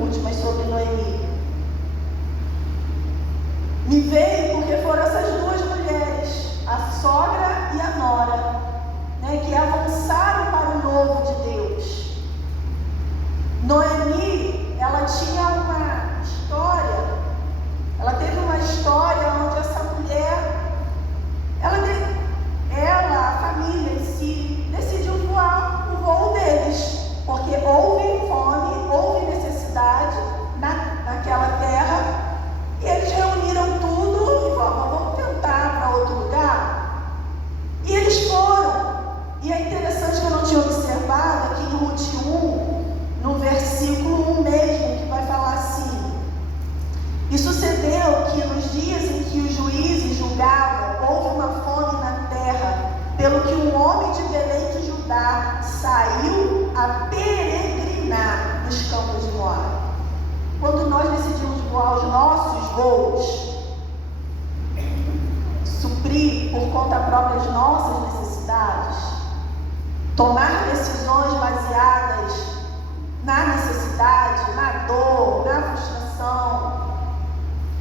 Ruth, mas sobre Noemi. Me veio porque foram essas duas mulheres, a sogra e a nora, né, que avançaram para o novo de Deus. Noemi, ela tinha uma história, ela teve uma história onde essa mulher, ela, a família em si, decidiu voar o voo deles, porque houve fome, houve necessidade naquela terra, e eles reuniram tudo e falaram, vamos tentar para outro lugar. E eles foram. E é interessante que eu não tinha observado aqui em Ruth 1, no versículo 1 mesmo, que vai falar assim: e sucedeu que nos dias em que os juízes julgavam, houve uma fome na terra, pelo que um homem de Belém de Judá saiu a peregrinar nos campos de Moabe. Quando nós decidimos voar os nossos voos, suprir por conta própria as nossas necessidades, tomar decisões baseadas na necessidade, na dor, na frustração,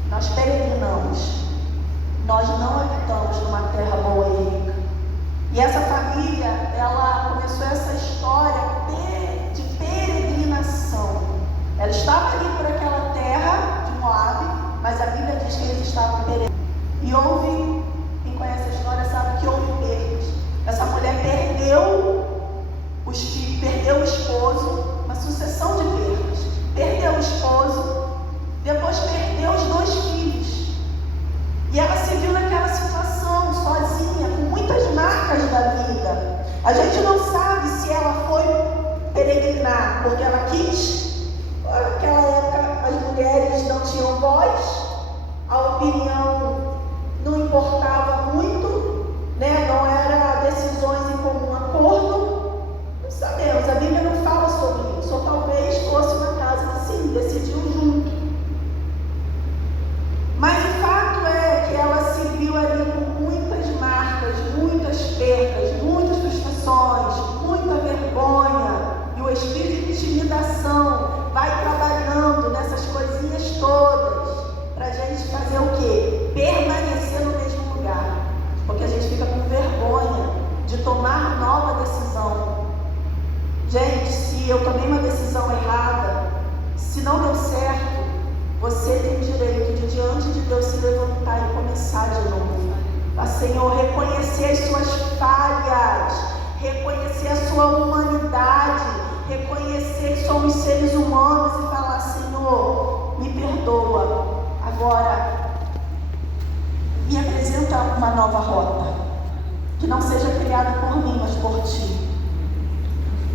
nós peregrinamos. Nós não habitamos numa terra boa e rica. E essa família, ela começou essa história de peregrinação. Ela estava ali por aquela terra de Moabe, mas a Bíblia diz que eles estavam peregrinando. E houve, quem conhece a história sabe que houve perdas. Essa mulher perdeu os filhos, perdeu o esposo, uma sucessão de perdas. Perdeu o esposo, depois perdeu os 2 filhos. E ela se viu naquela situação, sozinha, com muitas marcas da vida. A gente não sabe se ela foi peregrinar porque ela quis. Naquela época as mulheres não tinham voz, a opinião não importava muito, né? Não era decisões em comum acordo. Não sabemos, a Bíblia não fala sobre isso. Ou talvez fosse uma casa que sim, decidiu junto. Mas o fato é que ela se viu ali com muitas marcas, muitas perdas, muitas frustrações, muita vergonha. E o espírito de intimidação vai trabalhando nessas coisinhas todas para a gente fazer o quê? Permanecer no mesmo lugar. Porque a gente fica com vergonha de tomar nova decisão. Gente, se eu tomei uma decisão errada, se não deu certo, você tem o direito de diante de Deus se levantar e começar de novo. Mas, Senhor, reconhecer as suas falhas, reconhecer a sua humanidade, reconhecer que somos seres humanos e falar, Senhor, me perdoa. Agora, me apresenta uma nova rota, que não seja criada por mim, mas por Ti.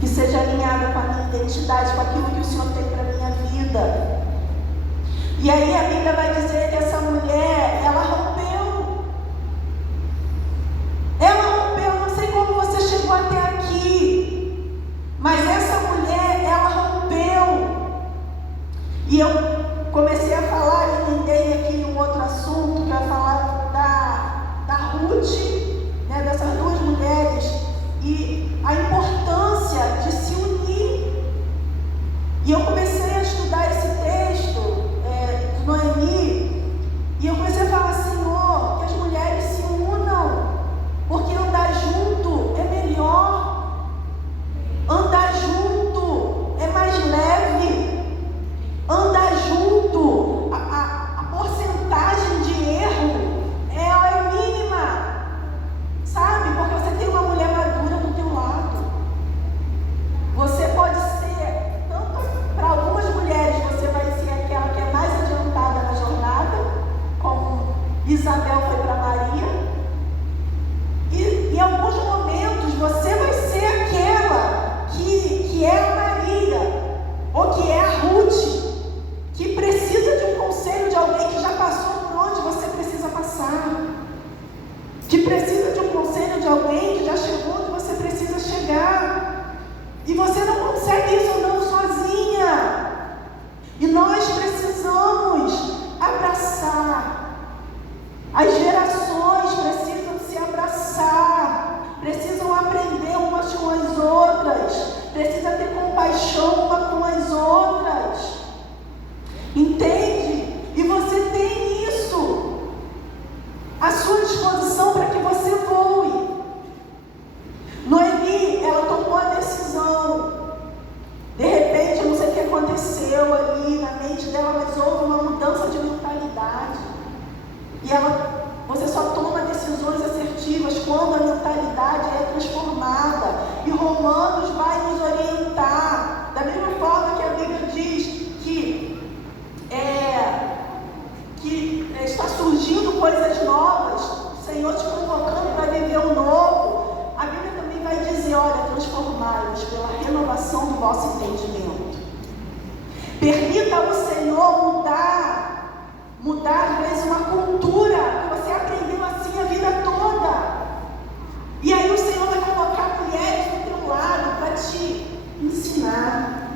Que seja alinhada com a minha identidade, com aquilo que o Senhor tem para a minha vida. E aí a Bíblia vai dizer que essa mulher, ela rompeu. Ela rompeu, não sei como você chegou até aqui, mas essa mulher, ela rompeu. E eu comecei a falar, e emendei aqui um outro assunto, que é falar da Ruth, né, dessas 2 mulheres, e a importância de se unir. E eu comecei a estudar esse texto, de Noemi, e eu comecei a falar, Senhor, que as mulheres se unam, porque andar junto é melhor, andar junto é mais leve, andar junto, a porcentagem de erro é mínima, sabe? Porque você tem uma mulher madura do teu lado. Você pode ser, tanto para dela, mas houve uma mudança de mentalidade. E você só toma decisões assertivas quando a mentalidade é transformada. E Romanos vai nos orientar, da mesma forma que a Bíblia diz que está surgindo coisas novas, o Senhor te convocando para viver o novo. A Bíblia também vai dizer, olha, transformai-vos pela renovação do vosso entendimento. Permita ao Senhor mudar às vezes uma cultura que você aprendeu assim a vida toda. E aí o Senhor vai colocar mulheres do teu lado para te ensinar.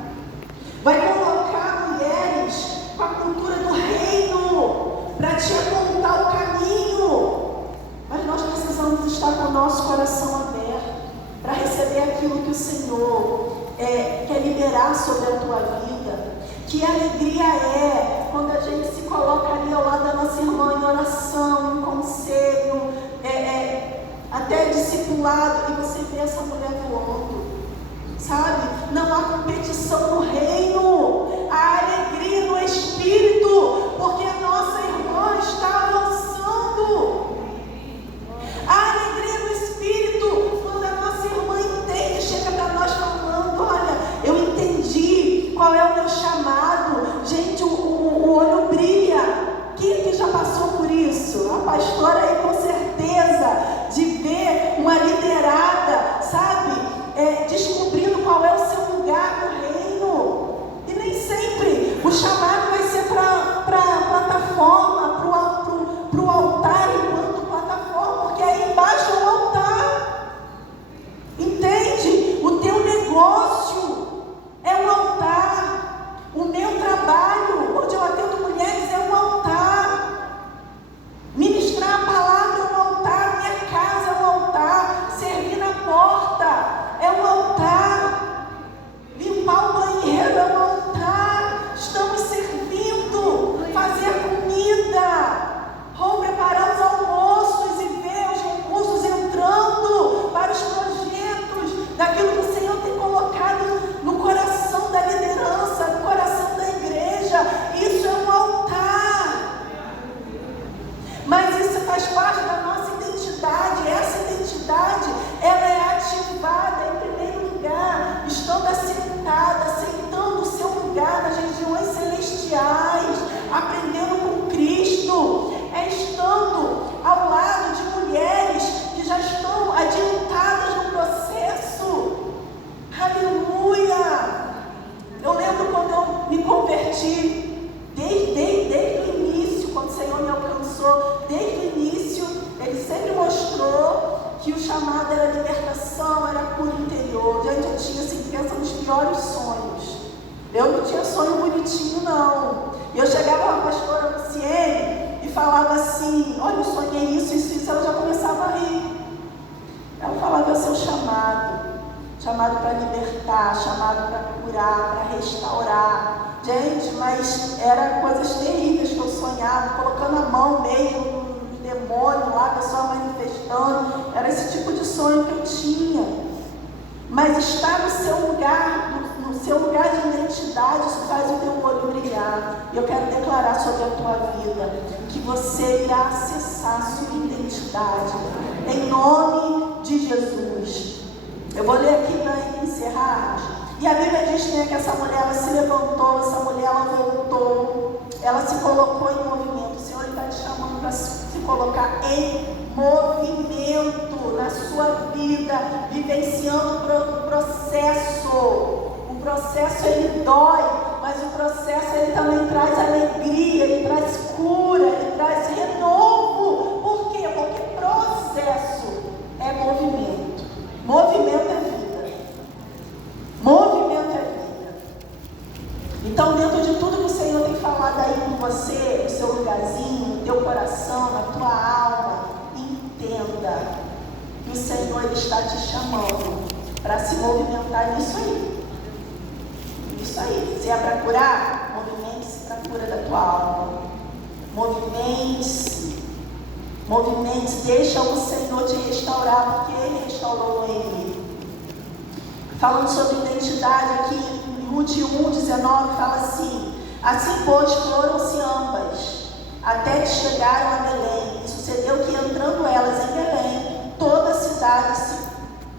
Vai colocar mulheres com a cultura do reino para te apontar o caminho. Mas nós precisamos estar com o nosso coração aberto para receber aquilo que o Senhor quer liberar sobre a tua vida. Que alegria é quando a gente se coloca ali ao lado da nossa irmã em oração, em conselho, até discipulado, e você vê essa mulher voando, sabe? Não há competição no reino, há alegria no Espírito, porque a nossa irmã está avançando. Há alegria no Espírito quando a nossa irmã entende, chega para nós falando, olha, eu entendi qual é o meu chamado. Gente, o olho brilha. Quem que já passou por isso? A pastora aí com certeza, de ver uma liderada, sabe, descobrindo qual é o seu lugar no reino. E nem sempre o chamado vai ser para a plataforma, para o altar enquanto plataforma, porque aí embaixo é um altar. Entende? O teu negócio é um altar. O meu trabalho, onde eu atendo mulheres, é um altar. Ministrar a palavra é um altar. Minha casa é um altar. Servir na porta é um altar. Limpar o banheiro é um altar. Estamos servindo. Fazer comida. Ou preparar os almoços e ver os recursos entrando para os projetos daquilo que o Senhor tem colocado no coração da liderança, no coração da igreja. Isso é um altar. Mas isso faz parte da nossa identidade. Essa identidade, ela é ativada em primeiro lugar, estando assentada, aceitando o seu lugar nas regiões celestiais, aprendendo com Cristo, estando ao lado de mulheres que já estão adiantadas no processo. Aleluia! Eu lembro quando eu me converti, desde o início, quando o Senhor me alcançou, desde o início, Ele sempre mostrou que o chamado era libertação, era cura interior. Gente, eu tinha, assim, pensa nos piores sonhos. Eu não tinha sonho bonitinho, não. E eu chegava na pastora Luciene e falava assim, olha, eu sonhei isso, ela já começava a rir. Ela falava, é o seu chamado para libertar, chamado para curar, para restaurar. Gente, mas eram coisas terríveis que eu sonhava, colocando a mão mesmo no demônio lá, a pessoa manifestando. Era esse tipo de sonho que eu tinha. Mas estar no seu lugar de identidade, isso faz o teu olho brilhar. E eu quero declarar sobre a tua vida que você irá acessar a sua identidade, em nome de Jesus. Eu vou ler aqui para encerrar. E a Bíblia diz que essa mulher, ela se levantou, essa mulher, ela voltou, ela se colocou em movimento. O Senhor está te chamando para se colocar em movimento na sua vida, vivenciando o processo. O processo, ele dói, mas o processo, ele também traz alegria, ele traz cura, ele traz renovo. Por quê? Porque processo é movimento. Movimento é vida. Movimento é vida. Então, dentro de tudo que o Senhor tem falado aí com você, no seu lugarzinho, no teu coração, na tua alma, entenda que o Senhor, ele está te chamando para se movimentar nisso aí. Isso aí. Se é para curar, movimente-se para a cura da tua alma. Movimente-se, deixa o Senhor te restaurar, porque Ele restaurou ele. Falando sobre identidade aqui, em Ruth 1:19, fala assim: Assim, pois, foram-se ambas, até que chegaram a Belém. E sucedeu que, entrando elas em Belém, toda a cidade se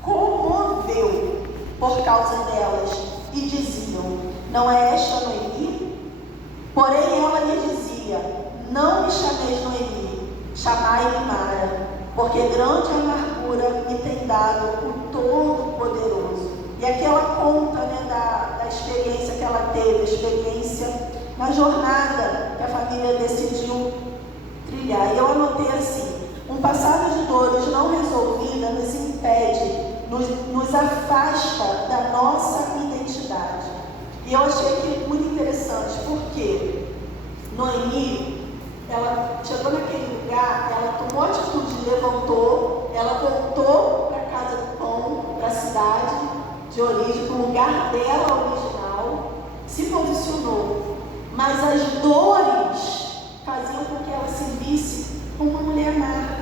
comoveu por causa delas, e diziam: não é esta Noemi? Porém ela lhe dizia: não me chameis Noemi, chamai-me Mara, porque grande amargura me tem dado o Todo-Poderoso. E aqui ela conta, da experiência que ela teve, a experiência na jornada que a família decidiu trilhar. E eu anotei assim: um passado de dores não resolvida nos impede, nos afasta da nossa identidade. E eu achei aquilo muito interessante, porque Noemi, ela chegou naquele lugar, ela tomou atitude, levantou, ela voltou para a casa do pão, para a cidade de origem, para o lugar dela original, se posicionou. Mas as dores faziam com que ela se visse como uma mulher amarga.